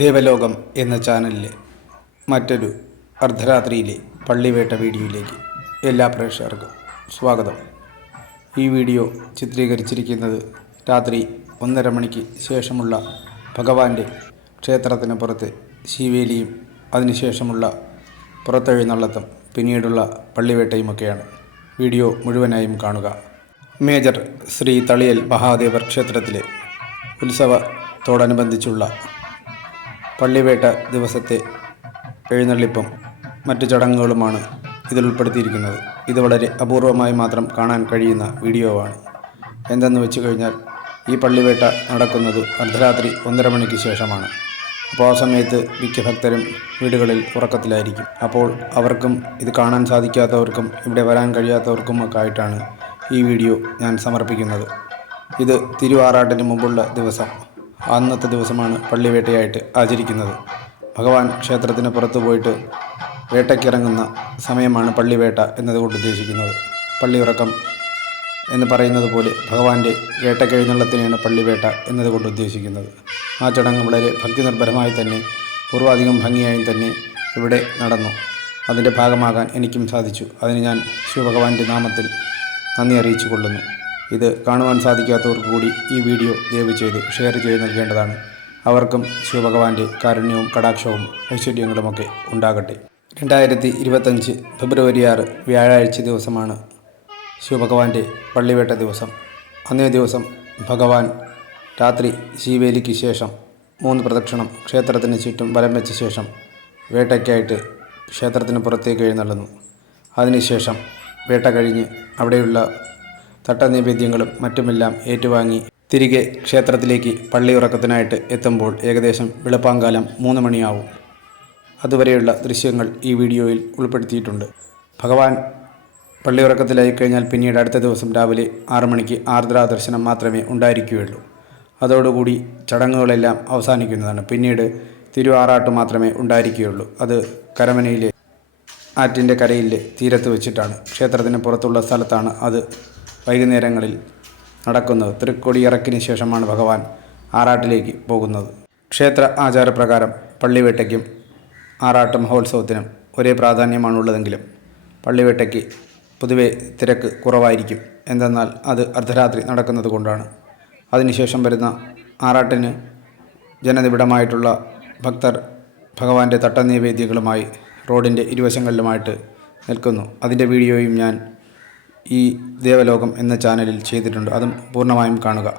ദേവലോകം എന്ന ചാനലിലെ മറ്റൊരു അർദ്ധരാത്രിയിലെ പള്ളിവേട്ട വീഡിയോയിലേക്ക് എല്ലാ പ്രേക്ഷകർക്കും സ്വാഗതം. ഈ വീഡിയോ ചിത്രീകരിച്ചിരിക്കുന്നത് രാത്രി ഒന്നര മണിക്ക് ശേഷമുള്ള ഭഗവാന്റെ ക്ഷേത്രത്തിന് പുറത്ത് ശിവേലിയും അതിനുശേഷമുള്ള പുറത്തെഴുന്നള്ളത്തും പിന്നീടുള്ള പള്ളിവേട്ടയുമൊക്കെയാണ്. വീഡിയോ മുഴുവനായും കാണുക. മേജർ ശ്രീ തളിയൽ മഹാദേവർ ക്ഷേത്രത്തിലെ ഉത്സവത്തോടനുബന്ധിച്ചുള്ള പള്ളിവേട്ട ദിവസത്തെ എഴുന്നള്ളിപ്പും മറ്റു ചടങ്ങുകളുമാണ് ഇതിൽ ഉൾപ്പെടുത്തിയിരിക്കുന്നത്. ഇത് വളരെ അപൂർവമായി മാത്രം കാണാൻ കഴിയുന്ന വീഡിയോ ആണ് എന്തെന്ന് വെച്ച് കഴിഞ്ഞാൽ ഈ പള്ളിവേട്ട നടക്കുന്നത് അർദ്ധരാത്രി ഒന്നര മണിക്ക് ശേഷമാണ്. അപ്പോൾ ആ സമയത്ത് മിക്ക ഭക്തരും വീടുകളിൽ ഉറക്കത്തിലായിരിക്കും. അപ്പോൾ അവർക്കും ഇത് കാണാൻ സാധിക്കാത്തവർക്കും ഇവിടെ വരാൻ കഴിയാത്തവർക്കും ഒക്കെ ആയിട്ടാണ് ഈ വീഡിയോ ഞാൻ സമർപ്പിക്കുന്നത്. ഇത് തിരുവാറാട്ടിന് മുമ്പുള്ള ദിവസം അന്നത്തെ ദിവസമാണ് പള്ളിവേട്ടയായിട്ട് ആചരിക്കുന്നത്. ഭഗവാൻ ക്ഷേത്രത്തിന് പുറത്തു പോയിട്ട് വേട്ടയ്ക്കിറങ്ങുന്ന സമയമാണ് പള്ളിവേട്ട എന്നതുകൊണ്ട് ഉദ്ദേശിക്കുന്നത്. പള്ളിയുറക്കം എന്ന് പറയുന്നത് പോലെ ഭഗവാന്റെ വേട്ടക്കെഴുന്നള്ളത്തിനെയാണ് പള്ളിവേട്ട എന്നതുകൊണ്ട് ഉദ്ദേശിക്കുന്നത്. ആ ചടങ്ങ് വളരെ ഭക്തി നിർഭരമായി തന്നെ പൂർവാധികം ഭംഗിയായും തന്നെ ഇവിടെ നടന്നു. അതിന്റെ ഭാഗമാകാൻ എനിക്കും സാധിച്ചു. അതിന് ഞാൻ ശിവഭഗവാന്റെ നാമത്തിൽ നന്ദി അറിയിച്ചു കൊള്ളുന്നു ഇത് കാണുവാൻ സാധിക്കാത്തവർക്ക് കൂടി ഈ വീഡിയോ ദയവ് ചെയ്ത് ഷെയർ ചെയ്ത് നൽകേണ്ടതാണ്. അവർക്കും ശിവഭഗവാന്റെ കാരുണ്യവും കടാക്ഷവും ഐശ്വര്യങ്ങളുമൊക്കെ ഉണ്ടാകട്ടെ. രണ്ടായിരത്തി ഇരുപത്തഞ്ച് ഫെബ്രുവരി ആറ് വ്യാഴാഴ്ച ദിവസമാണ് ശിവഭഗവാന്റെ പള്ളിവേട്ട ദിവസം. അന്നേ ദിവസം ഭഗവാൻ രാത്രി ശിവേലിക്ക് ശേഷം മൂന്ന് പ്രദക്ഷിണം ക്ഷേത്രത്തിന് ചുറ്റും വലം വെച്ച ശേഷം വേട്ടയ്ക്കായിട്ട് ക്ഷേത്രത്തിന് പുറത്തേക്ക് എഴുന്നള്ളുന്നു. അതിനുശേഷം വേട്ട കഴിഞ്ഞ് അവിടെയുള്ള തട്ടനൈവേദ്യങ്ങളും മറ്റുമെല്ലാം ഏറ്റുവാങ്ങി തിരികെ ക്ഷേത്രത്തിലേക്ക് പള്ളിയുറക്കത്തിനായിട്ട് എത്തുമ്പോൾ ഏകദേശം വെളുപ്പാങ്കാലം മൂന്ന് മണിയാവും. അതുവരെയുള്ള ദൃശ്യങ്ങൾ ഈ വീഡിയോയിൽ ഉൾപ്പെടുത്തിയിട്ടുണ്ട്. ഭഗവാൻ പള്ളിയുറക്കത്തിലായി കഴിഞ്ഞാൽ പിന്നീട് അടുത്ത ദിവസം രാവിലെ ആറു മണിക്ക് ആർദ്രാ ദർശനം മാത്രമേ ഉണ്ടായിരിക്കുകയുള്ളൂ. അതോടുകൂടി ചടങ്ങുകളെല്ലാം അവസാനിക്കുന്നതാണ്. പിന്നീട് തിരുവാറാട്ട് മാത്രമേ ഉണ്ടായിരിക്കുകയുള്ളൂ. അത് കരമനയിലെ ആറ്റിന്റെ കരയിലെ തീരത്ത് വെച്ചിട്ടാണ്. ക്ഷേത്രത്തിന് പുറത്തുള്ള സ്ഥലത്താണ് അത് വൈകുന്നേരങ്ങളിൽ നടക്കുന്നത്. തൃക്കൊടിയിറക്കിന് ശേഷമാണ് ഭഗവാൻ ആറാട്ടിലേക്ക് പോകുന്നത്. ക്ഷേത്ര ആചാരപ്രകാരം പള്ളിവേട്ടയ്ക്കും ആറാട്ട് മഹോത്സവത്തിനും ഒരേ പ്രാധാന്യമാണുള്ളതെങ്കിലും പള്ളിവേട്ടയ്ക്ക് പൊതുവെ തിരക്ക് കുറവായിരിക്കും. എന്തെന്നാൽ അത് അർദ്ധരാത്രി നടക്കുന്നത് കൊണ്ടാണ്. അതിനുശേഷം വരുന്ന ആറാട്ടിന് ജനനിബിഡമായിട്ടുള്ള ഭക്തർ ഭഗവാന്റെ തട്ടനൈവേദ്യങ്ങളുമായി റോഡിന്റെ ഇരുവശങ്ങളിലുമായിട്ട് നിൽക്കുന്നു. അതിന്റെ വീഡിയോയും ഞാൻ ഈ ദേവലോകം എന്ന ചാനലിൽ ചെയ്തിട്ടുണ്ട്. അതും പൂർണമായും കാണുക.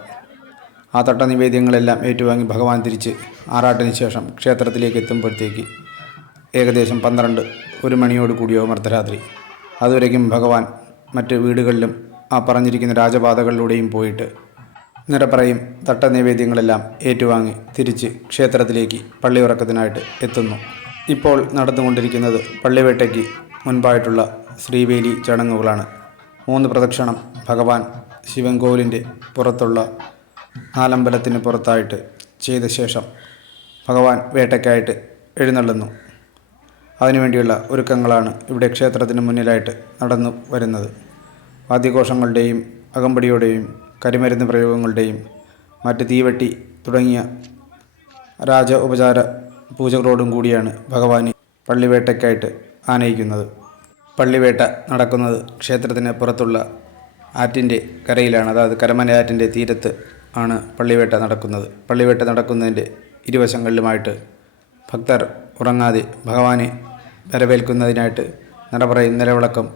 ആ തട്ടനിവേദ്യങ്ങളെല്ലാം ഏറ്റുവാങ്ങി ഭഗവാൻ തിരിച്ച് ആറാട്ടിന് ശേഷം ക്ഷേത്രത്തിലേക്ക് എത്തുമ്പോഴത്തേക്ക് ഏകദേശം പന്ത്രണ്ട് ഒരു മണിയോട് കൂടിയോ അർദ്ധരാത്രി അതുവരേക്കും ഭഗവാൻ മറ്റ് വീടുകളിലും ആ പറഞ്ഞിരിക്കുന്ന രാജപാതകളിലൂടെയും പോയിട്ട് നിരപ്പറയും തട്ടനൈവേദ്യങ്ങളെല്ലാം ഏറ്റുവാങ്ങി തിരിച്ച് ക്ഷേത്രത്തിലേക്ക് പള്ളിയുറക്കത്തിനായിട്ട് എത്തുന്നു. ഇപ്പോൾ നടന്നുകൊണ്ടിരിക്കുന്നത് പള്ളിവേട്ടയ്ക്ക് മുൻപായിട്ടുള്ള ശ്രീവേലി ചടങ്ങുകളാണ്. മൂന്ന് പ്രദക്ഷിണം. ഭഗവാൻ ശിവൻകോവിലിന്റെ പുറത്തുള്ള നാലമ്പലത്തിന് പുറത്തായിട്ട് ചെയ്ത ശേഷം ഭഗവാൻ വേട്ടയ്ക്കായിട്ട് എഴുന്നള്ളുന്നു. അതിനുവേണ്ടിയുള്ള ഒരുക്കങ്ങളാണ് ഇവിടെ ക്ഷേത്രത്തിന് മുന്നിലായിട്ട് നടന്നു വരുന്നത്. വാദ്യഘോഷങ്ങളുടെയും അകമ്പടിയുടെയും കരിമരുന്ന് പ്രയോഗങ്ങളുടെയും മറ്റ് തീവെട്ടി തുടങ്ങിയ രാജ ഉപചാര പൂജകളോടും കൂടിയാണ് ഭഗവാനെ പള്ളിവേട്ടയ്ക്കായിട്ട് ആനയിക്കുന്നത്. പള്ളിവേട്ട നടക്കുന്നത് ക്ഷേത്രത്തിന് പുറത്തുള്ള ആറ്റിന്റെ കരയിലാണ്. അതായത് കരമന ആറ്റിന്റെ തീരത്ത് ആണ് പള്ളിവേട്ട നടക്കുന്നത്. പള്ളിവേട്ട നടക്കുന്നതിന്റെ ഇരുവശങ്ങളിലുമായിട്ട് ഭക്തർ ഉറങ്ങാതെ ഭഗവാനെ വരവേൽക്കുന്നതിനായിട്ട് നിറപറയും നിലവിളക്കം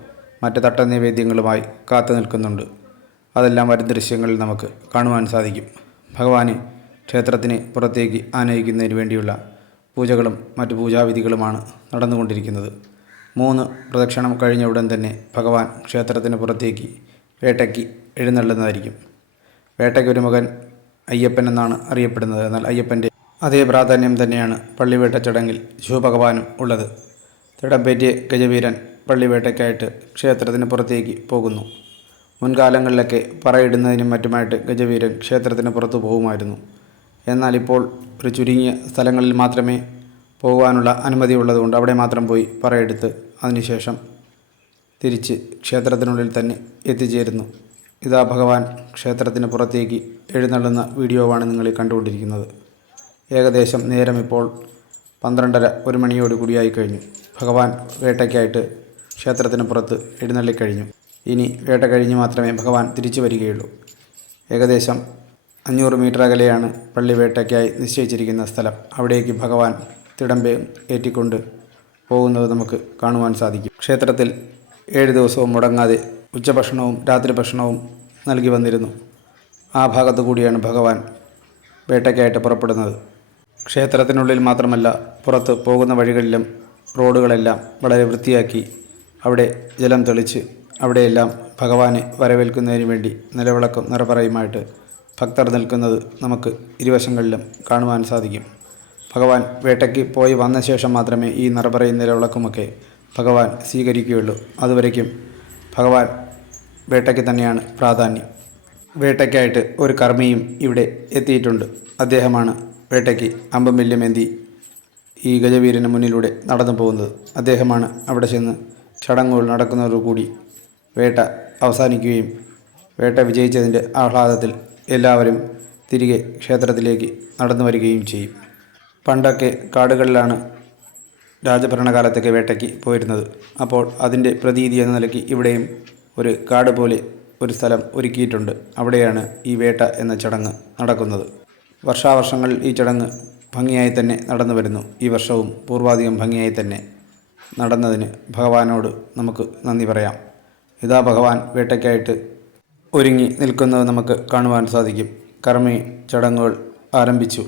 മറ്റ് തട്ട നിവേദ്യങ്ങളുമായി കാത്തു നിൽക്കുന്നുണ്ട്. അതെല്ലാം വരും ദൃശ്യങ്ങളിൽ നമുക്ക് കാണുവാൻ സാധിക്കും. ഭഗവാനെ ക്ഷേത്രത്തിന് പുറത്തേക്ക് ആനയിക്കുന്നതിന് വേണ്ടിയുള്ള പൂജകളും മറ്റ് പൂജാവിധികളുമാണ് നടന്നുകൊണ്ടിരിക്കുന്നത്. മൂന്ന് പ്രദക്ഷിണം കഴിഞ്ഞ ഉടൻ തന്നെ ഭഗവാൻ ക്ഷേത്രത്തിന് പുറത്തേക്ക് വേട്ടയ്ക്ക് എഴുന്നള്ളുന്നതായിരിക്കും. വേട്ടയ്ക്ക് ഒരു മകൻ അയ്യപ്പൻ എന്നാണ് അറിയപ്പെടുന്നത്. എന്നാൽ അയ്യപ്പന്റെ അതേ പ്രാധാന്യം തന്നെയാണ് പള്ളിവേട്ട ചടങ്ങിൽ ശിവഭഗവാനും ഉള്ളത്. തിടമ്പേറ്റിയ ഗജവീരൻ പള്ളിവേട്ടയ്ക്കായിട്ട് ക്ഷേത്രത്തിന് പുറത്തേക്ക് പോകുന്നു. മുൻകാലങ്ങളിലൊക്കെ പറയിടുന്നതിനും മറ്റുമായിട്ട് ഗജവീരൻ ക്ഷേത്രത്തിന് പുറത്തു പോകുമായിരുന്നു. എന്നാൽ ഇപ്പോൾ ഒരു ചുരുങ്ങിയ സ്ഥലങ്ങളിൽ മാത്രമേ പോകാനുള്ള അനുമതി ഉള്ളതുകൊണ്ട് അവിടെ മാത്രം പോയി പറയെടുത്ത് അതിനുശേഷം തിരിച്ച് ക്ഷേത്രത്തിനുള്ളിൽ തന്നെ എത്തിച്ചേരുന്നു. ഇതാ ഭഗവാൻ ക്ഷേത്രത്തിന് പുറത്തേക്ക് എഴുന്നള്ളുന്ന വീഡിയോവാണ് നിങ്ങൾ കണ്ടുകൊണ്ടിരിക്കുന്നത്. ഏകദേശം നേരം ഇപ്പോൾ പന്ത്രണ്ടര ഒരു മണിയോട് കൂടിയായി കഴിഞ്ഞു. ഭഗവാൻ വേട്ടയ്ക്കായിട്ട് ക്ഷേത്രത്തിന് പുറത്ത് എഴുന്നള്ളിക്കഴിഞ്ഞു. ഇനി വേട്ട കഴിഞ്ഞ് മാത്രമേ ഭഗവാൻ തിരിച്ചു വരികയുള്ളൂ. ഏകദേശം അഞ്ഞൂറ് മീറ്റർ അകലെയാണ് പള്ളി വേട്ടയ്ക്കായി നിശ്ചയിച്ചിരിക്കുന്ന സ്ഥലം. അവിടേക്ക് ഭഗവാൻ തിടമ്പേ ഏറ്റിക്കൊണ്ട് പോകുന്നത് നമുക്ക് കാണുവാൻ സാധിക്കും. ക്ഷേത്രത്തിൽ ഏഴ് ദിവസവും മുടങ്ങാതെ ഉച്ചഭക്ഷണവും രാത്രി ഭക്ഷണവും നൽകി വന്നിരുന്നു. ആ ഭാഗത്തു കൂടിയാണ് ഭഗവാൻ വേട്ടയ്ക്കായിട്ട് പുറപ്പെടുന്നത്. ക്ഷേത്രത്തിനുള്ളിൽ മാത്രമല്ല പുറത്ത് പോകുന്ന വഴികളിലും റോഡുകളെല്ലാം വളരെ വൃത്തിയാക്കി അവിടെ ജലം തെളിച്ച് അവിടെയെല്ലാം ഭഗവാനെ വരവേൽക്കുന്നതിന് വേണ്ടി നിലവിളക്കും നിറപറയുമായിട്ട് ഭക്തർ നിൽക്കുന്നത് നമുക്ക് ഇരുവശങ്ങളിലും കാണുവാൻ സാധിക്കും. ഭഗവാൻ വേട്ടയ്ക്ക് പോയി വന്ന ശേഷം മാത്രമേ ഈ നിറപറയും നിലവിളക്കുമൊക്കെ ഭഗവാൻ സ്വീകരിക്കുകയുള്ളൂ. അതുവരയ്ക്കും ഭഗവാൻ വേട്ടയ്ക്ക് തന്നെയാണ് പ്രാധാന്യം. വേട്ടയ്ക്കായിട്ട് ഒരു കർമ്മിയും ഇവിടെ എത്തിയിട്ടുണ്ട്. അദ്ദേഹമാണ് വേട്ടയ്ക്ക് അമ്പം വില്യമേന്തി ഈ ഗജവീരന് മുന്നിലൂടെ നടന്നു പോകുന്നത്. അദ്ദേഹമാണ് അവിടെ ചെന്ന് ചടങ്ങുകൾ നടക്കുന്നതോടുകൂടി വേട്ട അവസാനിക്കുകയും വേട്ട വിജയിച്ചതിന്റെ ആഹ്ലാദത്തിൽ എല്ലാവരും തിരികെ ക്ഷേത്രത്തിലേക്ക് നടന്നു വരികയും ചെയ്യും. പണ്ടൊക്കെ കാടുകളിലാണ് രാജഭരണകാലത്തൊക്കെ വേട്ടയ്ക്ക് പോയിരുന്നത്. അപ്പോൾ അതിന്റെ പ്രതീതി എന്ന നിലയ്ക്ക് ഇവിടെയും ഒരു കാട് പോലെ ഒരു സ്ഥലം ഒരുക്കിയിട്ടുണ്ട്. അവിടെയാണ് ഈ വേട്ട എന്ന ചടങ്ങ് നടക്കുന്നത്. വർഷാവർഷങ്ങളിൽ ഈ ചടങ്ങ് ഭംഗിയായി തന്നെ നടന്നു വരുന്നു. ഈ വർഷവും പൂർവാധികം ഭംഗിയായി തന്നെ നടന്നതിന് ഭഗവാനോട് നമുക്ക് നന്ദി പറയാം. ഇതാ ഭഗവാൻ വേട്ടയ്ക്കായിട്ട് ഒരുങ്ങി നിൽക്കുന്നത് നമുക്ക് കാണുവാൻ സാധിക്കും. കർമ്മി ചടങ്ങുകൾ ആരംഭിച്ചു.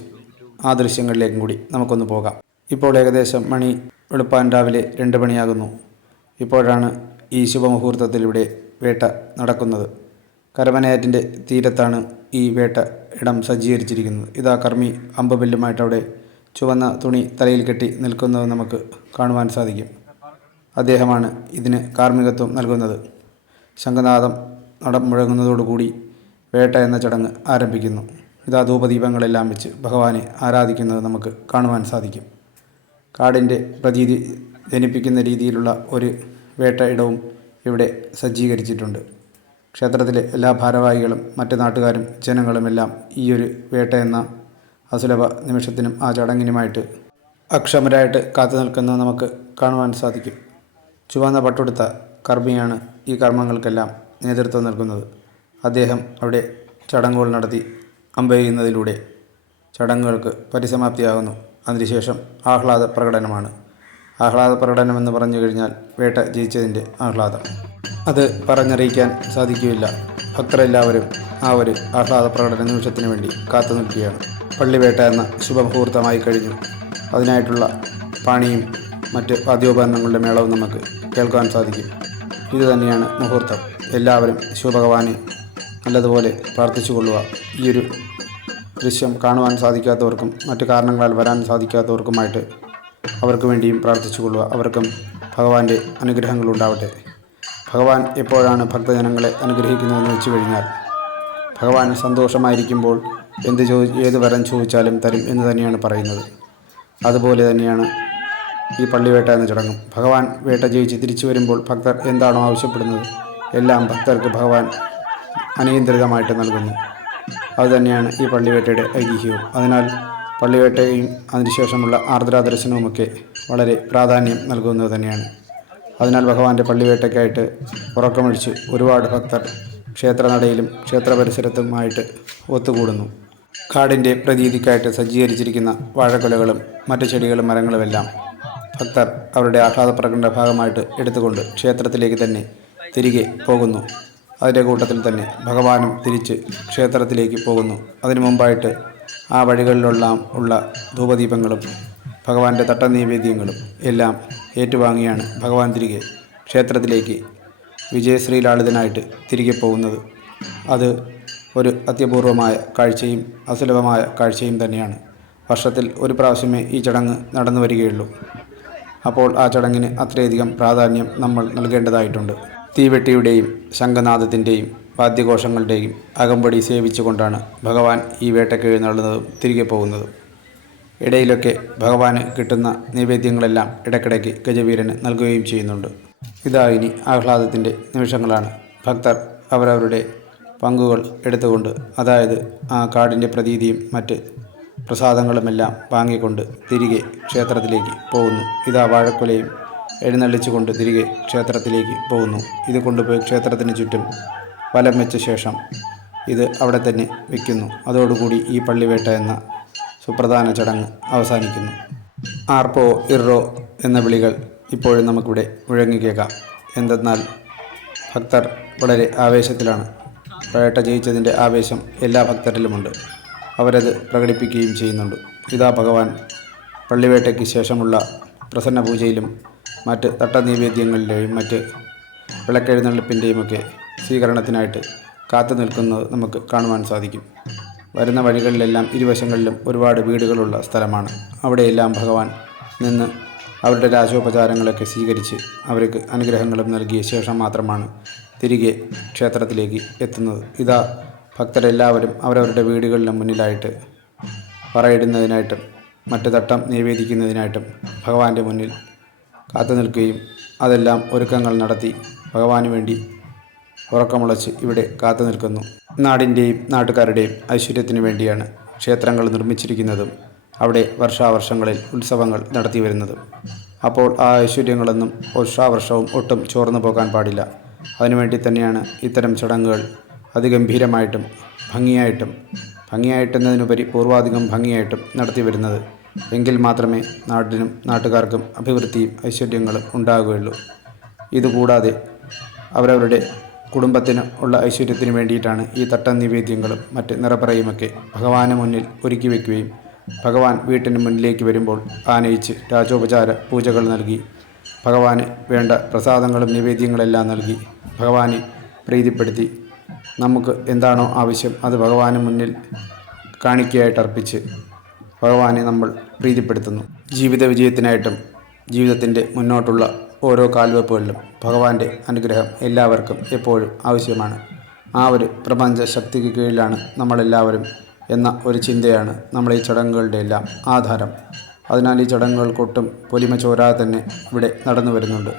ആ ദൃശ്യങ്ങളിലേക്കും കൂടി നമുക്കൊന്ന് പോകാം. ഇപ്പോൾ ഏകദേശം മണി വെളുപ്പാൻ രാവിലെ രണ്ട് മണിയാകുന്നു. ഇപ്പോഴാണ് ഈ ശുഭമുഹൂർത്തത്തിൽ ഇവിടെ വേട്ട നടക്കുന്നത്. കരമനയാറ്റിന്റെ തീരത്താണ് ഈ വേട്ട ഇടം സജ്ജീകരിച്ചിരിക്കുന്നത്. ഇതാ കർമ്മി അമ്പബില്ലുമായിട്ട് അവിടെ ചുവന്ന തുണി തലയിൽ കെട്ടി നിൽക്കുന്നത് നമുക്ക് കാണുവാൻ സാധിക്കും. അദ്ദേഹമാണ് ഇതിന് കാർമ്മികത്വം നൽകുന്നത്. ശംഖനാഥം നടം മുഴങ്ങുന്നതോടുകൂടി വേട്ട എന്ന ചടങ്ങ് ആരംഭിക്കുന്നു. ഇതാ ധൂപദീപങ്ങളെല്ലാം വെച്ച് ഭഗവാനെ ആരാധിക്കുന്നത് നമുക്ക് കാണുവാൻ സാധിക്കും. കാടിന്റെ പ്രതീതി ജനിപ്പിക്കുന്ന രീതിയിലുള്ള ഒരു വേട്ട ഇടവും ഇവിടെ സജ്ജീകരിച്ചിട്ടുണ്ട്. ക്ഷേത്രത്തിലെ എല്ലാ ഭാരവാഹികളും മറ്റ് നാട്ടുകാരും ജനങ്ങളുമെല്ലാം ഈ ഒരു വേട്ട എന്ന അസുലഭ നിമിഷത്തിനും ആ ചടങ്ങിനുമായിട്ട് അക്ഷമരായിട്ട് കാത്തു നിൽക്കുന്നത് നമുക്ക് കാണുവാൻ സാധിക്കും. ചുവന്ന പട്ടുടുത്ത കർമ്മിയാണ് ഈ കർമ്മങ്ങൾക്കെല്ലാം നേതൃത്വം നൽകുന്നത്. അദ്ദേഹം അവിടെ ചടങ്ങുകൾ നടത്തി അമ്പെയ്യുന്നതിലൂടെ ചടങ്ങുകൾക്ക് പരിസമാപ്തിയാകുന്നു. അതിനുശേഷം ആഹ്ലാദ പ്രകടനമാണ്. ആഹ്ലാദ പ്രകടനം എന്ന് പറഞ്ഞു കഴിഞ്ഞാൽ വേട്ട ജയിച്ചതിന്റെ ആഹ്ലാദം. അത് പറഞ്ഞറിയിക്കാൻ സാധിക്കുകയില്ല. ഭക്തരെല്ലാവരും ആ ഒരു ആഹ്ലാദ പ്രകടന നിമിഷത്തിന് വേണ്ടി കാത്തു നിൽക്കുകയാണ് പള്ളിവേട്ട എന്ന ശുഭമുഹൂർത്തമായി കഴിഞ്ഞു. അതിനായിട്ടുള്ള പാണിയും മറ്റ് വാദ്യോപകരണങ്ങളുടെ മേളവും നമുക്ക് കേൾക്കാൻ സാധിക്കും. ഇതുതന്നെയാണ് മുഹൂർത്തം. എല്ലാവരും ശിവഭഗവാനെ നല്ലതുപോലെ പ്രാർത്ഥിച്ചു കൊള്ളുക. ഈയൊരു ദൃശ്യം കാണുവാൻ സാധിക്കാത്തവർക്കും മറ്റു കാരണങ്ങളാൽ വരാൻ സാധിക്കാത്തവർക്കുമായിട്ട് അവർക്ക് വേണ്ടിയും പ്രാർത്ഥിച്ചു കൊള്ളുക. അവർക്കും ഭഗവാന്റെ അനുഗ്രഹങ്ങളുണ്ടാവട്ടെ ഭഗവാൻ എപ്പോഴാണ് ഭക്തജനങ്ങളെ അനുഗ്രഹിക്കുന്നതെന്ന് വെച്ച് കഴിഞ്ഞാൽ ഭഗവാൻ സന്തോഷമായിരിക്കുമ്പോൾ എന്ത് ചോ ഏത് വരം ചോദിച്ചാലും തരും എന്ന് തന്നെയാണ് പറയുന്നത്. അതുപോലെ തന്നെയാണ് ഈ പള്ളിവേട്ട എന്ന ചടങ്ങും. ഭഗവാൻ വേട്ട ജയിച്ച് തിരിച്ചു വരുമ്പോൾ ഭക്തർ എന്താണോ ആവശ്യപ്പെടുന്നത് എല്ലാം ഭക്തർക്ക് ഭഗവാൻ അനിയന്ത്രിതമായിട്ട് നൽകുന്നു. അതുതന്നെയാണ് ഈ പള്ളിവേട്ടയുടെ ഐതിഹ്യവും. അതിനാൽ പള്ളിവേട്ടയും അതിനുശേഷമുള്ള ആർദ്രാ ദർശനവുമൊക്കെ വളരെ പ്രാധാന്യം നൽകുന്നത് തന്നെയാണ്. അതിനാൽ ഭഗവാന്റെ പള്ളിവേട്ടയ്ക്കായിട്ട് ഉറക്കമൊഴിച്ച് ഒരുപാട് ഭക്തർ ക്ഷേത്രനടയിലും ക്ഷേത്ര പരിസരത്തുമായിട്ട് ഒത്തുകൂടുന്നു. കാടിന്റെ പ്രതീതിക്കായിട്ട് സജ്ജീകരിച്ചിരിക്കുന്ന വാഴക്കൊലകളും മറ്റു ചെടികളും മരങ്ങളുമെല്ലാം ഭക്തർ അവരുടെ ആഹ്ലാദ പ്രകടന ഭാഗമായിട്ട് എടുത്തുകൊണ്ട് ക്ഷേത്രത്തിലേക്ക് തന്നെ തിരികെ പോകുന്നു. അതിന്റെ കൂട്ടത്തിൽ തന്നെ ഭഗവാനും തിരിച്ച് ക്ഷേത്രത്തിലേക്ക് പോകുന്നു. അതിനു മുമ്പായിട്ട് ആ വഴികളിലെല്ലാം ഉള്ള ധൂപദീപങ്ങളും ഭഗവാന്റെ തട്ടനൈവേദ്യങ്ങളും എല്ലാം ഏറ്റുവാങ്ങിയാണ് ഭഗവാൻ തിരികെ ക്ഷേത്രത്തിലേക്ക് വിജയശ്രീലാളിതനായിട്ട് തിരികെ പോകുന്നത്. അത് ഒരു അത്യപൂർവമായ കാഴ്ചയും അസുലഭമായ കാഴ്ചയും തന്നെയാണ്. വർഷത്തിൽ ഒരു പ്രാവശ്യമേ ഈ ചടങ്ങ് നടന്നു വരികയുള്ളൂ അപ്പോൾ ആ ചടങ്ങിന് അത്രയധികം പ്രാധാന്യം നമ്മൾ നൽകേണ്ടതായിട്ടുണ്ട്. തീവെട്ടിയുടെയും ശംഖനാദത്തിന്റെയും വാദ്യഘോഷങ്ങളുടെയും അകമ്പടി സേവിച്ചുകൊണ്ടാണ് ഭഗവാൻ ഈ വേട്ടയ്ക്ക് എഴുന്നള്ളുന്നതും തിരികെ പോകുന്നതും. ഇടയിലൊക്കെ ഭഗവാന് കിട്ടുന്ന നിവേദ്യങ്ങളെല്ലാം ഇടയ്ക്കിടയ്ക്ക് ഗജവീരന് നൽകുകയും ചെയ്യുന്നുണ്ട്. ഇതാ ഇനി ആഹ്ലാദത്തിന്റെ നിമിഷങ്ങളാണ്. ഭക്തർ അവരവരുടെ പങ്കുകൾ എടുത്തുകൊണ്ട് അതായത് ആ കാടിന്റെ പ്രതീതിയും മറ്റ് പ്രസാദങ്ങളുമെല്ലാം വാങ്ങിക്കൊണ്ട് തിരികെ ക്ഷേത്രത്തിലേക്ക് പോകുന്നു. ഇതാ വാഴക്കുലയും എഴുന്നള്ളിച്ചുകൊണ്ട് തിരികെ ക്ഷേത്രത്തിലേക്ക് പോകുന്നു. ഇത് കൊണ്ടുപോയി ക്ഷേത്രത്തിന് ചുറ്റും വലം വെച്ച ശേഷം ഇത് അവിടെ തന്നെ വയ്ക്കുന്നു അതോടുകൂടി ഈ പള്ളിവേട്ട എന്ന സുപ്രധാന ചടങ്ങ് അവസാനിക്കുന്നു. ആർപ്പോ ഇറോ എന്ന വിളികൾ ഇപ്പോഴും നമുക്കിവിടെ മുഴങ്ങിക്കേക്കാം എന്തെന്നാൽ ഭക്തർ വളരെ ആവേശത്തിലാണ്. വേട്ട ജയിച്ചതിന്റെ ആവേശം എല്ലാ ഭക്തരിലുമുണ്ട്. അവരത് പ്രകടിപ്പിക്കുകയും ചെയ്യുന്നുണ്ട്. ഇതാ ഭഗവാൻ പള്ളിവേട്ടയ്ക്ക് ശേഷമുള്ള പ്രസന്ന പൂജയിലും മറ്റ് തട്ടനൈവേദ്യങ്ങളിലെയും മറ്റ് വിളക്കെഴുന്നള്ളിപ്പിന്റെയുമൊക്കെ സ്വീകരണത്തിനായിട്ട് കാത്തു നിൽക്കുന്നത് നമുക്ക് കാണുവാൻ സാധിക്കും. വരുന്ന വഴികളിലെല്ലാം ഇരുവശങ്ങളിലും ഒരുപാട് വീടുകളുള്ള സ്ഥലമാണ്. അവിടെയെല്ലാം ഭഗവാൻ നിന്ന് അവരുടെ രാജോപചാരങ്ങളൊക്കെ സ്വീകരിച്ച് അവർക്ക് അനുഗ്രഹങ്ങളും നൽകിയ ശേഷം മാത്രമാണ് തിരികെ ക്ഷേത്രത്തിലേക്ക് എത്തുന്നത്. ഇതാ ഭക്തരെല്ലാവരും അവരവരുടെ വീടുകളിലും മുന്നിലായിട്ട് പറയിടുന്നതിനായിട്ടും മറ്റു തട്ടം നിവേദിക്കുന്നതിനായിട്ടും ഭഗവാന്റെ മുന്നിൽ കാത്തു നിൽക്കുകയും അതെല്ലാം ഒരുക്കങ്ങൾ നടത്തി ഭഗവാന് വേണ്ടി ഉറക്കമുളച്ച് ഇവിടെ കാത്തു നിൽക്കുന്നു. നാടിന്റെയും നാട്ടുകാരുടെയും ഐശ്വര്യത്തിന് വേണ്ടിയാണ് ക്ഷേത്രങ്ങൾ നിർമ്മിച്ചിരിക്കുന്നതും അവിടെ വർഷാവർഷങ്ങളിൽ ഉത്സവങ്ങൾ നടത്തി വരുന്നതും. അപ്പോൾ ആ ഐശ്വര്യങ്ങളൊന്നും വർഷാവർഷവും ഒട്ടും ചോർന്നു പോകാൻ പാടില്ല. അതിനുവേണ്ടി തന്നെയാണ് ഇത്തരം ചടങ്ങുകൾ അതിഗംഭീരമായിട്ടും ഭംഗിയായിട്ടും ഭംഗിയായിട്ടെന്നതിനുപരി പൂർവാധികം ഭംഗിയായിട്ടും നടത്തി വരുന്നത്. എങ്കിൽ മാത്രമേ നാടിനും നാട്ടുകാർക്കും അഭിവൃദ്ധിയും ഐശ്വര്യങ്ങളും ഉണ്ടാകുകയുള്ളൂ. ഇതുകൂടാതെ അവരവരുടെ കുടുംബത്തിന് ഉള്ള ഐശ്വര്യത്തിന് വേണ്ടിയിട്ടാണ് ഈ തട്ടം നിവേദ്യങ്ങളും മറ്റ് നിറപ്പറയുമൊക്കെ ഭഗവാന് മുന്നിൽ ഒരുക്കി വയ്ക്കുകയും ഭഗവാൻ വീട്ടിന് മുന്നിലേക്ക് വരുമ്പോൾ ആനയിച്ച് രാജോപചാര പൂജകൾ നൽകി ഭഗവാന് വേണ്ട പ്രസാദങ്ങളും നിവേദ്യങ്ങളെല്ലാം നൽകി ഭഗവാനെ പ്രീതിപ്പെടുത്തി നമുക്ക് എന്താണോ ആവശ്യം അത് ഭഗവാന് മുന്നിൽ കാണിക്കയായിട്ട് അർപ്പിച്ച് ഭഗവാനെ നമ്മൾ പ്രീതിപ്പെടുത്തുന്നു. ജീവിത വിജയത്തിനായിട്ടും ജീവിതത്തിന്റെ മുന്നോട്ടുള്ള ഓരോ കാൽവെപ്പുകളിലും ഭഗവാന്റെ അനുഗ്രഹം എല്ലാവർക്കും എപ്പോഴും ആവശ്യമാണ്. ആ ഒരു പ്രപഞ്ച ശക്തിക്ക് കീഴിലാണ് നമ്മളെല്ലാവരും എന്ന ഒരു ചിന്തയാണ് നമ്മൾ ഈ ചടങ്ങുകളുടെ എല്ലാം ആധാരം. അതിനാൽ ഈ ചടങ്ങുകൾക്കൊട്ടും പൊലിമ ചോരാതെ തന്നെ ഇവിടെ നടന്നു വരുന്നുണ്ട്.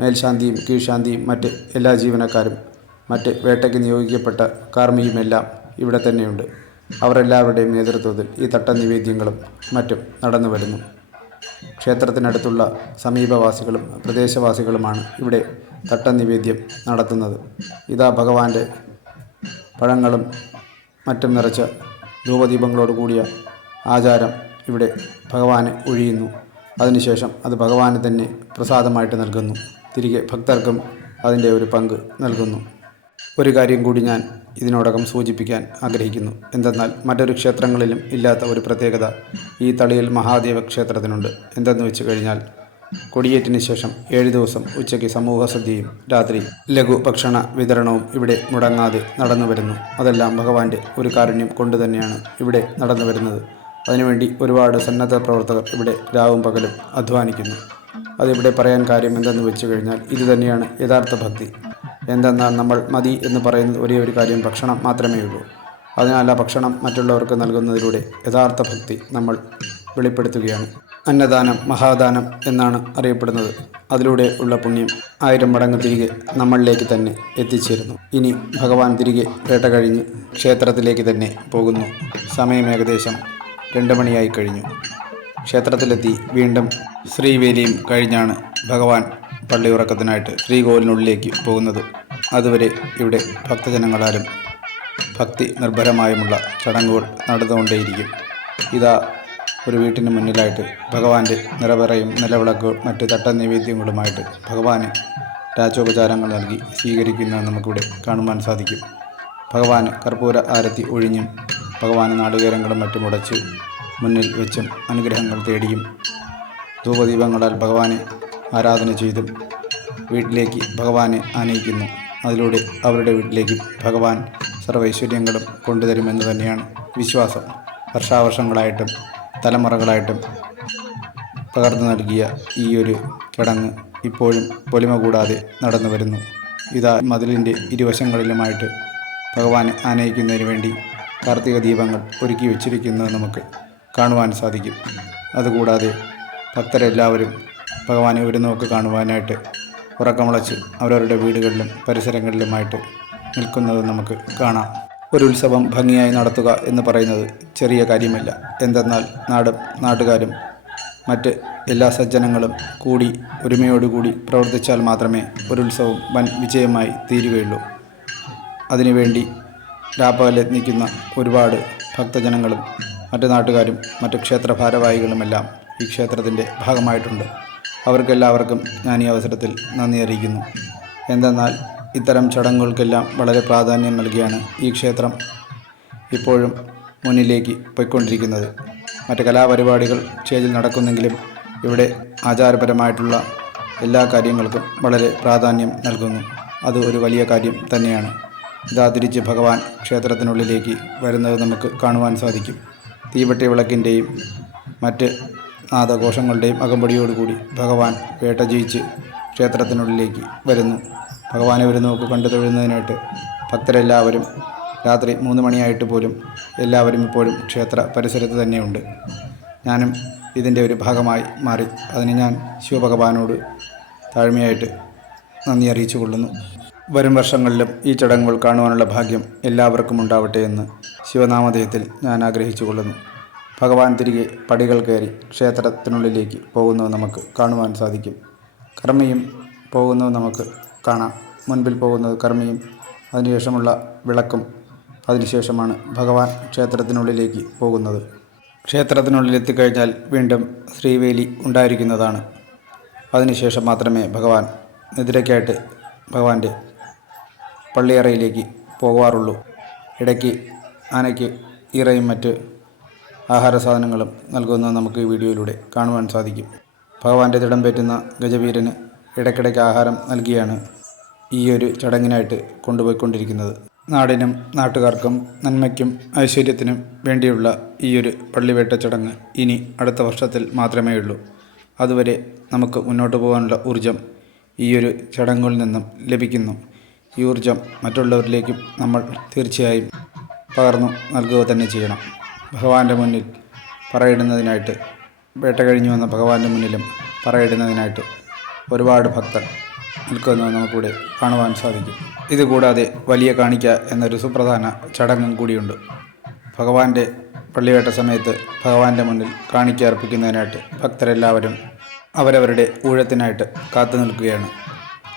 മേൽശാന്തിയും കീഴ്ശാന്തിയും മറ്റ് എല്ലാ ജീവനക്കാരും മറ്റ് വേട്ടയ്ക്ക് നിയോഗിക്കപ്പെട്ട കാർമ്മിയുമെല്ലാം ഇവിടെ തന്നെയുണ്ട്. അവരെല്ലാവരുടെയും നേതൃത്വത്തിൽ ഈ തട്ട നിവേദ്യങ്ങളും മറ്റും നടന്നു വരുന്നു. ക്ഷേത്രത്തിനടുത്തുള്ള സമീപവാസികളും പ്രദേശവാസികളുമാണ് ഇവിടെ തട്ട നിവേദ്യം നടത്തുന്നത്. ഇതാ ഭഗവാന്റെ പഴങ്ങളും മറ്റും നിറച്ച ധൂപദീപങ്ങളോട് കൂടിയ ആചാരം ഇവിടെ ഭഗവാനെ ഒഴിയുന്നു. അതിനുശേഷം അത് ഭഗവാന് തന്നെ പ്രസാദമായിട്ട് നൽകുന്നു. തിരികെ ഭക്തർക്കും അതിന്റെ ഒരു പങ്ക് നൽകുന്നു. ഒരു കാര്യം കൂടി ഞാൻ ഇതിനോടകം സൂചിപ്പിക്കാൻ ആഗ്രഹിക്കുന്നു. എന്തെന്നാൽ മറ്റൊരു ക്ഷേത്രങ്ങളിലും ഇല്ലാത്ത ഒരു പ്രത്യേകത ഈ തളിയിൽ മഹാദേവ ക്ഷേത്രത്തിനുണ്ട്. എന്തെന്ന് വെച്ച് കഴിഞ്ഞാൽ കൊടിയേറ്റിന് ശേഷം ഏഴ് ദിവസം ഉച്ചയ്ക്ക് സമൂഹ സദ്യയും രാത്രി ലഘു ഭക്ഷണ വിതരണവും ഇവിടെ മുടങ്ങാതെ നടന്നു വരുന്നു. അതെല്ലാം ഭഗവാന്റെ ഒരു കാരുണ്യം കൊണ്ട് തന്നെയാണ് ഇവിടെ നടന്നു വരുന്നത്. അതിനുവേണ്ടി ഒരുപാട് സന്നദ്ധ പ്രവർത്തകർ ഇവിടെ രാവും പകലും അധ്വാനിക്കുന്നു. അതിവിടെ പറയാൻ കാര്യം എന്തെന്ന് വെച്ച് കഴിഞ്ഞാൽ ഇതുതന്നെയാണ് യഥാർത്ഥ ഭക്തി. എന്തെന്നാൽ നമ്മൾ മതി എന്ന് പറയുന്നത് ഒരേ ഒരു കാര്യം ഭക്ഷണം മാത്രമേ ഉള്ളൂ. അതിനാൽ ആ ഭക്ഷണം മറ്റുള്ളവർക്ക് നൽകുന്നതിലൂടെ യഥാർത്ഥ ഭക്തി നമ്മൾ വെളിപ്പെടുത്തുകയാണ്. അന്നദാനം മഹാദാനം എന്നാണ് അറിയപ്പെടുന്നത്. അതിലൂടെ ഉള്ള പുണ്യം ആയിരം മടങ്ങ് തിരികെ നമ്മളിലേക്ക് തന്നെ എത്തിച്ചേരുന്നു. ഇനി ഭഗവാൻ തിരികെ വേട്ട കഴിഞ്ഞ് ക്ഷേത്രത്തിലേക്ക് തന്നെ പോകുന്നു. സമയം ഏകദേശം രണ്ട് മണിയായി കഴിഞ്ഞു. ക്ഷേത്രത്തിലെത്തി വീണ്ടും ശ്രീവേലിയും കഴിഞ്ഞാണ് ഭഗവാൻ പള്ളിയുറക്കത്തിനായിട്ട് ശ്രീകോവിലിനുള്ളിലേക്ക് പോകുന്നത്. അതുവരെ ഇവിടെ ഭക്തജനങ്ങളാലും ഭക്തി നിർഭരമായുമുള്ള ചടങ്ങുകൾ നടന്നുകൊണ്ടേയിരിക്കും. ഇതാ ഒരു വീട്ടിന് മുന്നിലായിട്ട് ഭഗവാന്റെ നിറവിറയും നിലവിളക്കുകൾ മറ്റ് തട്ട നൈവേദ്യങ്ങളുമായിട്ട് ഭഗവാന് രാജോപചാരങ്ങൾ നൽകി സ്വീകരിക്കുന്നത് നമുക്കിവിടെ കാണുവാൻ സാധിക്കും. ഭഗവാന് കർപ്പൂര ആരത്തി ഒഴിഞ്ഞും ഭഗവാന് നാളികേരങ്ങളും മറ്റും ഉടച്ച് മുന്നിൽ വെച്ചും അനുഗ്രഹങ്ങൾ തേടിയും ധൂപദീപങ്ങളാൽ ഭഗവാനെ ആരാധന ചെയ്തും വീട്ടിലേക്ക് ഭഗവാനെ ആനയിക്കുന്നു. അതിലൂടെ അവരുടെ വീട്ടിലേക്ക് ഭഗവാൻ സർവൈശ്വര്യങ്ങളും കൊണ്ടുതരുമെന്ന് തന്നെയാണ് വിശ്വാസം. വർഷാവർഷങ്ങളായിട്ടും തലമുറകളായിട്ടും പകർന്നു നൽകിയ ഈ ഒരു ചടങ്ങ് ഇപ്പോഴും പൊലിമ കൂടാതെ നടന്നു വരുന്നു. ഇതാ മതിലിന്റെ ഇരുവശങ്ങളിലുമായിട്ട് ഭഗവാനെ ആനയിക്കുന്നതിന് വേണ്ടി കാർത്തിക ദീപങ്ങൾ ഒരുക്കി വച്ചിരിക്കുന്നത് നമുക്ക് കാണുവാൻ സാധിക്കും. അതുകൂടാതെ ഭക്തരെല്ലാവരും ഭഗവാനെ ഒരു നോക്ക് കാണുവാനായിട്ട് ഉറക്കമുളച്ച് അവരവരുടെ വീടുകളിലും പരിസരങ്ങളിലുമായിട്ട് നിൽക്കുന്നത് നമുക്ക് കാണാം. ഒരു ഉത്സവം ഭംഗിയായി നടത്തുക എന്ന് പറയുന്നത് ചെറിയ കാര്യമല്ല. എന്തെന്നാൽ നാടും നാട്ടുകാരും മറ്റ് എല്ലാ സജ്ജനങ്ങളും കൂടി ഒരുമയോടുകൂടി പ്രവർത്തിച്ചാൽ മാത്രമേ ഒരു ഉത്സവം വൻ വിജയമായി തീരുകയുള്ളൂ. അതിനുവേണ്ടി രാപ്പകലെത്തിക്കുന്ന ഒരുപാട് ഭക്തജനങ്ങളും മറ്റു നാട്ടുകാരും മറ്റു ക്ഷേത്ര ഭാരവാഹികളുമെല്ലാം ഈ ക്ഷേത്രത്തിന്റെ ഭാഗമായിട്ടുണ്ട്. അവർക്കെല്ലാവർക്കും ഞാൻ ഈ അവസരത്തിൽ നന്ദി അറിയിക്കുന്നു. എന്തെന്നാൽ ഇത്തരം ചടങ്ങുകൾക്കെല്ലാം വളരെ പ്രാധാന്യം നൽകിയാണ് ഈ ക്ഷേത്രം ഇപ്പോഴും മുന്നിലേക്ക് പോയിക്കൊണ്ടിരിക്കുന്നത്. മറ്റ് കലാപരിപാടികൾ സ്റ്റേജിൽ നടക്കുന്നെങ്കിലും ഇവിടെ ആചാരപരമായിട്ടുള്ള എല്ലാ കാര്യങ്ങൾക്കും വളരെ പ്രാധാന്യം നൽകുന്നു. അത് ഒരു വലിയ കാര്യം തന്നെയാണ്. ഇതാ തിരിച്ച് ഭഗവാൻ ക്ഷേത്രത്തിനുള്ളിലേക്ക് വരുന്നത് നമുക്ക് കാണുവാൻ സാധിക്കും. തീവട്ടി വിളക്കിന്റെയും മറ്റ് നാദഘോഷങ്ങളുടെയും അകമ്പടിയോടുകൂടി ഭഗവാൻ വേട്ട ജയിച്ച് ക്ഷേത്രത്തിനുള്ളിലേക്ക് വരുന്നു. ഭഗവാനെ ഒരു നോക്ക് കണ്ടു തൊഴുന്നതിനായിട്ട് ഭക്തരെല്ലാവരും രാത്രി മൂന്ന് മണിയായിട്ട് പോലും എല്ലാവരും ഇപ്പോഴും ക്ഷേത്ര പരിസരത്ത് തന്നെയുണ്ട്. ഞാനും ഇതിന്റെ ഒരു ഭാഗമായി മാറി. അതിന് ഞാൻ ശിവഭഗവാനോട് താഴ്മയായിട്ട് നന്ദി അറിയിച്ചു കൊള്ളുന്നു. വരും വർഷങ്ങളിലും ഈ ചടങ്ങുകൾ കാണുവാനുള്ള ഭാഗ്യം എല്ലാവർക്കും ഉണ്ടാവട്ടെ എന്ന് ശിവനാമധേയത്തിൽ ഞാൻ ആഗ്രഹിച്ചു കൊള്ളുന്നു. ഭഗവാൻ തിരികെ പടികൾ കയറി ക്ഷേത്രത്തിനുള്ളിലേക്ക് പോകുന്നത് നമുക്ക് കാണുവാൻ സാധിക്കും. കർമ്മിയും പോകുന്നത് നമുക്ക് കാണാം. മുൻപിൽ പോകുന്നത് കർമ്മിയും അതിനുശേഷമുള്ള വിളക്കും അതിനുശേഷമാണ് ഭഗവാൻ ക്ഷേത്രത്തിനുള്ളിലേക്ക് പോകുന്നത്. ക്ഷേത്രത്തിനുള്ളിൽ എത്തിക്കഴിഞ്ഞാൽ വീണ്ടും ശ്രീവേലി ഉണ്ടായിരിക്കുന്നതാണ്. അതിനുശേഷം മാത്രമേ ഭഗവാൻ നിദ്രയ്ക്കായിട്ട് ഭഗവാന്റെ പള്ളിയറയിലേക്ക് പോകാറുള്ളൂ. ഇടയ്ക്ക് ആനയ്ക്ക് ഈറയും മറ്റ് ആഹാര സാധനങ്ങളും നൽകുന്നത് നമുക്ക് ഈ വീഡിയോയിലൂടെ കാണുവാൻ സാധിക്കും. ഭഗവാന്റെ തിടം പറ്റുന്ന ഗജവീരന് ഇടയ്ക്കിടയ്ക്ക് ആഹാരം നൽകിയാണ് ഈ ഒരു ചടങ്ങിനായിട്ട് കൊണ്ടുപോയിക്കൊണ്ടിരിക്കുന്നത്. നാടിനും നാട്ടുകാർക്കും നന്മയ്ക്കും ഐശ്വര്യത്തിനും വേണ്ടിയുള്ള ഈ ഒരു പള്ളിവേട്ട ചടങ്ങ് ഇനി അടുത്ത വർഷത്തിൽ മാത്രമേ ഉള്ളൂ. അതുവരെ നമുക്ക് മുന്നോട്ട് പോകാനുള്ള ഊർജം ഈ ഒരു ചടങ്ങുകളിൽ നിന്നും ലഭിക്കുന്നു. ഈ ഊർജം മറ്റുള്ളവരിലേക്കും നമ്മൾ തീർച്ചയായും പകർന്നു നൽകുക തന്നെ ചെയ്യണം. ഭഗവാന്റെ മുന്നിൽ പറയിടുന്നതിനായിട്ട് വേട്ട കഴിഞ്ഞു വന്ന ഭഗവാന്റെ മുന്നിലും പറയിടുന്നതിനായിട്ട് ഒരുപാട് ഭക്തർ നിൽക്കുന്നത് നമുക്കിവിടെ കാണുവാൻ സാധിക്കും. ഇതുകൂടാതെ വലിയ കാണിക്ക എന്നൊരു സുപ്രധാന ചടങ്ങും കൂടിയുണ്ട്. ഭഗവാന്റെ പള്ളിവേട്ട സമയത്ത് ഭഗവാന്റെ മുന്നിൽ കാണിക്ക അർപ്പിക്കുന്നതിനായിട്ട് ഭക്തരെല്ലാവരും അവരവരുടെ ഊഴത്തിനായിട്ട് കാത്തു നിൽക്കുകയാണ്.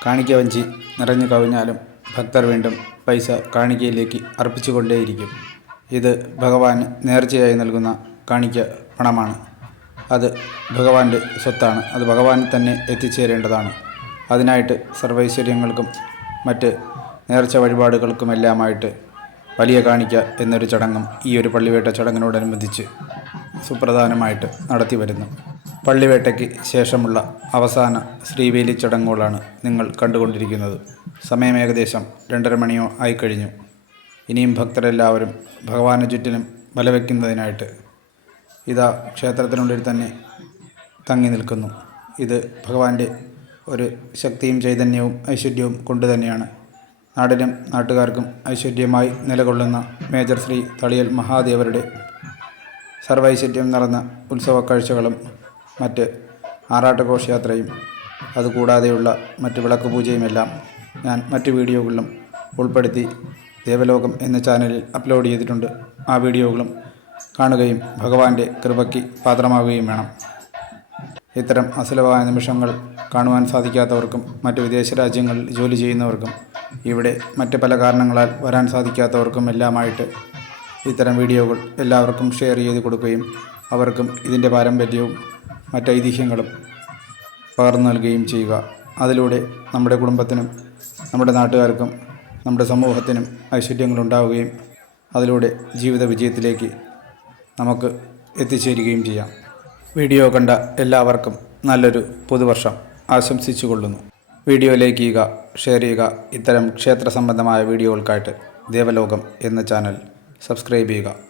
കാണിക്ക വഞ്ചി നിറഞ്ഞു കവിഞ്ഞാലും ഭക്തർ വീണ്ടും പൈസ കാണിക്കയിലേക്ക് അർപ്പിച്ചുകൊണ്ടേയിരിക്കും. ഇത് ഭഗവാന് നേർച്ചയായി നൽകുന്ന കാണിക്ക പണമാണ്. അത് ഭഗവാന്റെ സ്വത്താണ്. അത് ഭഗവാൻ തന്നെ എത്തിച്ചേരേണ്ടതാണ്. അതിനായിട്ട് സർവൈശ്വര്യങ്ങൾക്കും മറ്റ് നേർച്ച വഴിപാടുകൾക്കുമെല്ലാമായിട്ട് വലിയ കാണിക്ക എന്നൊരു ചടങ്ങും ഈ ഒരു പള്ളിവേട്ട ചടങ്ങിനോടനുബന്ധിച്ച് സുപ്രധാനമായിട്ട് നടത്തി വരുന്നു പള്ളിവേട്ടയ്ക്ക് ശേഷമുള്ള അവസാന ശ്രീവേലി ചടങ്ങുകളാണ് നിങ്ങൾ കണ്ടുകൊണ്ടിരിക്കുന്നത്. സമയം ഏകദേശം രണ്ടര മണിയോ ആയിക്കഴിഞ്ഞു. ഇനിയും ഭക്തരെല്ലാവരും ഭഗവാന് ചുറ്റിനും ബലവെക്കുന്നതിനായിട്ട് ഇതാ ക്ഷേത്രത്തിനുള്ളിൽ തന്നെ തങ്ങി നിൽക്കുന്നു. ഇത് ഭഗവാന്റെ ഒരു ശക്തിയും ചൈതന്യവും ഐശ്വര്യവും കൊണ്ട് തന്നെയാണ്. നാടിനും നാട്ടുകാർക്കും ഐശ്വര്യമായി നിലകൊള്ളുന്ന മേജർ ശ്രീ തളിയൽ മഹാദേവരുടെ സർവൈശ്വര്യം നടന്ന ഉത്സവ കാഴ്ചകളും മറ്റ് ആറാട്ടുഘോഷയാത്രയും അതുകൂടാതെയുള്ള മറ്റ് വിളക്ക് പൂജയുമെല്ലാം ഞാൻ മറ്റ് വീഡിയോകളിലും ഉൾപ്പെടുത്തി ദേവലോകം എന്ന ചാനലിൽ അപ്ലോഡ് ചെയ്തിട്ടുണ്ട്. ആ വീഡിയോകളും കാണുകയും ഭഗവാന്റെ കൃപയ്ക്ക് പാത്രമാവുകയും വേണം. ഇത്തരം അസുലഭമായ നിമിഷങ്ങൾ കാണുവാൻ സാധിക്കാത്തവർക്കും മറ്റ് വിദേശ രാജ്യങ്ങളിൽ ജോലി ചെയ്യുന്നവർക്കും ഇവിടെ മറ്റ് പല കാരണങ്ങളാൽ വരാൻ സാധിക്കാത്തവർക്കും എല്ലാമായിട്ട് ഇത്തരം വീഡിയോകൾ എല്ലാവർക്കും ഷെയർ ചെയ്ത് കൊടുക്കുകയും അവർക്കും ഇതിന്റെ പാരമ്പര്യവും മറ്റ് ഐതിഹ്യങ്ങളും പകർന്നു നൽകുകയും ചെയ്യുക. അതിലൂടെ നമ്മുടെ കുടുംബത്തിനും നമ്മുടെ നാട്ടുകാർക്കും നമ്മുടെ സമൂഹത്തിനും ഐശ്വര്യങ്ങളുണ്ടാവുകയും അതിലൂടെ ജീവിത വിജയത്തിലേക്ക് നമുക്ക് എത്തിച്ചേരുകയും ചെയ്യാം. വീഡിയോ കണ്ട എല്ലാവർക്കും നല്ലൊരു പുതുവർഷം ആശംസിച്ചു കൊള്ളുന്നു വീഡിയോ ലൈക്ക് ചെയ്യുക ഷെയർ ചെയ്യുക ഇത്തരം ക്ഷേത്ര സംബന്ധമായ വീഡിയോകൾക്കായിട്ട് ദേവലോകം എന്ന ചാനൽ സബ്സ്ക്രൈബ് ചെയ്യുക.